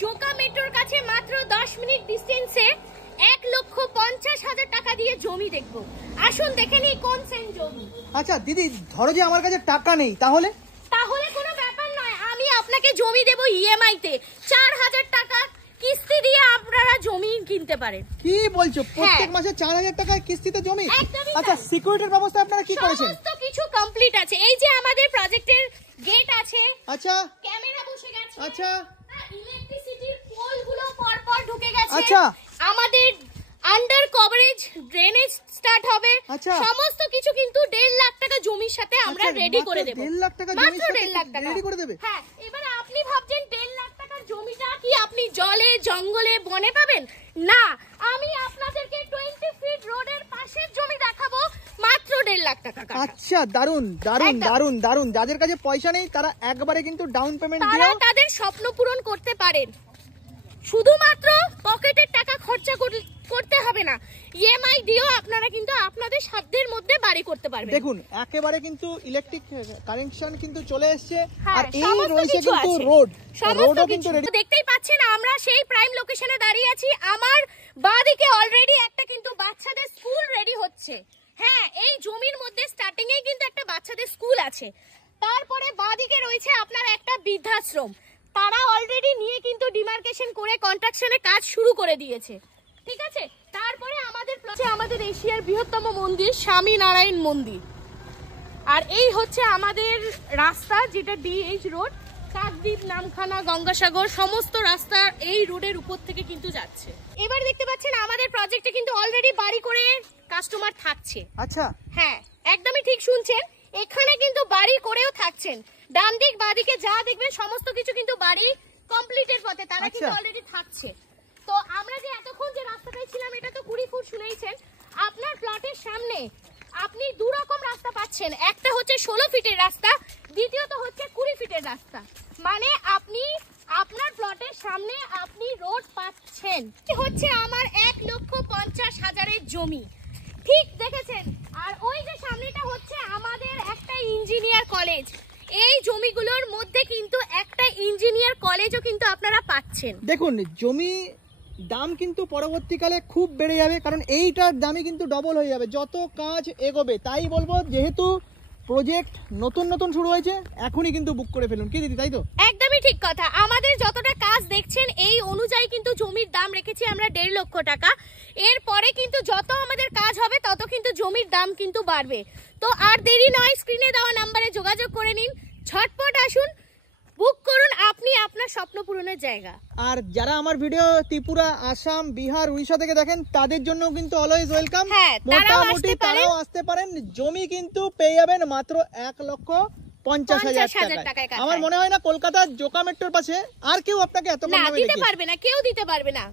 জোকা মেট্রোর কাছে মাত্র 10 মিনিট ডিস্টেন্সে 1,50,000 টাকা দিয়ে জমি দেখবো। আসুন দেখে নিই কোন সেন জমি। আচ্ছা দিদি, ধরো যে আমার কাছে টাকা নেই, তাহলে কোনো ব্যাপার নয়, আমি আপনাকে জমি দেবো ইএমআই তে। 4,000 টাকা কিস্তি দিয়ে আপনারা জমি কিনতে পারেন। কি বলছো? প্রত্যেক মাসে 4,000 টাকা কিস্তিতে জমি? আচ্ছা, সিকিউরিটির ব্যবস্থা আপনারা কি করেছেন? সমস্ত কিছু কমপ্লিট আছে। এই যে আমাদের প্রজেক্টের গেট আছে, আচ্ছা, ক্যামেরা বসে গেছে, আচ্ছা, ইলেকট্রিসিটির পোলগুলো পরপর ঢুকে গেছে, আচ্ছা, আমাদের আন্ডার কভারেজ ড্রেনেজ স্টার্ট হবে, আচ্ছা, সমস্ত কিছু কিন্তু 1.5 লাখ টাকা জমির সাথে আমরা রেডি করে দেব। 1.5 লাখ টাকা জমির সাথে 1.5 লাখ টাকা রেডি করে দেবে? হ্যাঁ, এবারে আপনি ভাবছেন 1.5 লাখ টাকার জমিটা কি আপনি জলে জঙ্গলে বনে পাবেন? না, আমি আপনাদেরকে 20 ফিট রোডের পাশের জমি দেখাবো মাত্র 1.5 লাখ টাকা। আচ্ছা, দারুন দারুন দারুন দারুন। যাদের কাছে পয়সা নেই তারা একবারে কিন্তু ডাউন পেমেন্ট দিয়ে তাদের স্বপ্ন পূরণ করতে পারেন। শুধুমাত্র পকেটের টাকা খরচা করতে হবে না, ইএমআই দিয়েও আপনারা কিন্তু আপনাদের সাধ্যের মধ্যে বাড়ি করতে পারবেন। দেখুন, একেবারে কিন্তু ইলেকট্রিক কানেকশন কিন্তু চলে এসেছে, আর এই সমস্ত রয়েছে কিছু কিন্তু আছে। রোডও কিন্তু রেডি। দেখতেই পাচ্ছেন আমরা সেই প্রাইম লোকেশনে দাঁড়িয়ে আছি। আমার বাঁদিকে অলরেডি একটা কিন্তু বাচ্চাদের স্কুল রেডি হচ্ছে। হ্যাঁ, এই জমির মধ্যে স্টার্টিং এ কিন্তু একটা বাচ্চাদের স্কুল আছে। তারপরে বাঁদিকে রয়েছে আপনার একটা বৃদ্ধাশ্রম। তারা অলরেডি নিয়ে কিন্তু ডিমার্কেশন করে কন্ট্রাকশনে কাজ শুরু করে দিয়েছে। ঠিক আছে, তারপরে আমাদের এশিয়ার বৃহত্তম মন্দির স্বামী নারায়ণ মন্দির। আর এই হচ্ছে আমাদের রাস্তা, যেটা ডিএইচ রোড, কাকদ্বীপ, নামখানা, গঙ্গাসাগর সমস্ত রাস্তা এই রোডের উপর থেকে কিন্তু যাচ্ছে। এবার দেখতে পাচ্ছেন আমাদের প্রজেক্টে কিন্তু অলরেডি বাড়ি করে কাস্টমার থাকছে। আচ্ছা, হ্যাঁ, একদমই ঠিক শুনছেন, এখানে কিন্তু বাড়ি করেও থাকছেন। ডান দিক বাঁ দিকে যা দেখবেন সমস্ত কিছু কিন্তু বাড়ি কমপ্লিটের পথে, তারা কিন্তু অলরেডি থাকছে। তো আমরা যে এতক্ষণ যে রাস্তাটায় ছিলাম, এটা তো 20 ফুট শুনেইছেন। আপনার প্লটের সামনে আপনি দু রকম রাস্তা পাচ্ছেন, একটা হচ্ছে 16 ফিটের রাস্তা, দ্বিতীয়ত হচ্ছে 20 ফিটের রাস্তা। মানে আপনি আপনার প্লটের সামনে আপনি রোড পাচ্ছেন। হচ্ছে আমার 1,50,000 জমি, ঠিক দেখেছেন। আর ওই যে সামনেটা হচ্ছে আমাদের একটা ইঞ্জিনিয়ার কলেজ। এই জমিগুলোর মধ্যে কিন্তু একটা ইঞ্জিনিয়ার কলেজও কিন্তু আপনারা পাচ্ছেন। দেখুন, জমি দাম কিন্তু পরবর্তীকালে খুব বেড়ে যাবে, কারণ এইটার দামই কিন্তু ডবল হয়ে যাবে যত কাজ এগোবে। তাই বলবো, যেহেতু প্রজেক্ট নতুন নতুন শুরু হয়েছে, এখনই কিন্তু বুক করে ফেলুন। কি দিদি, তাই তো? একদমই ঠিক কথা। আমাদের যতটা কাজ দেখছেন এই অনুযায়ী কিন্তু জমির দাম রেখেছি আমরা 1.5 লক্ষ টাকা। এরপরে কিন্তু যত আমাদের কাজ হবে তত কিন্তু জমির দাম কিন্তু বাড়বে। তো আর দেরি নয়, স্ক্রিনে দেওয়া নাম্বারে যোগাযোগ করে নিন, ঝটপট আসুন, বুক করুন আপনি আপনার স্বপ্ন পূরণের জায়গা। আর যারা আমার ভিডিও ত্রিপুরা, আসাম, বিহার, উড়িষ্যা থেকে দেখেন, তাদের জন্য কিন্তু অলওয়েজ ওয়েলকাম। মোটামুটি তারাও আসতে পারেন। জমি কিন্তু পেয়ে যাবেন মাত্র 1,50,000 টাকায়। আমার মনে হয় না কলকাতার জোকা মেট্রোর পাশে আর কেউ আপনাকে এত কম দামে দিতে পারবে না, কেউ দিতে পারবে না।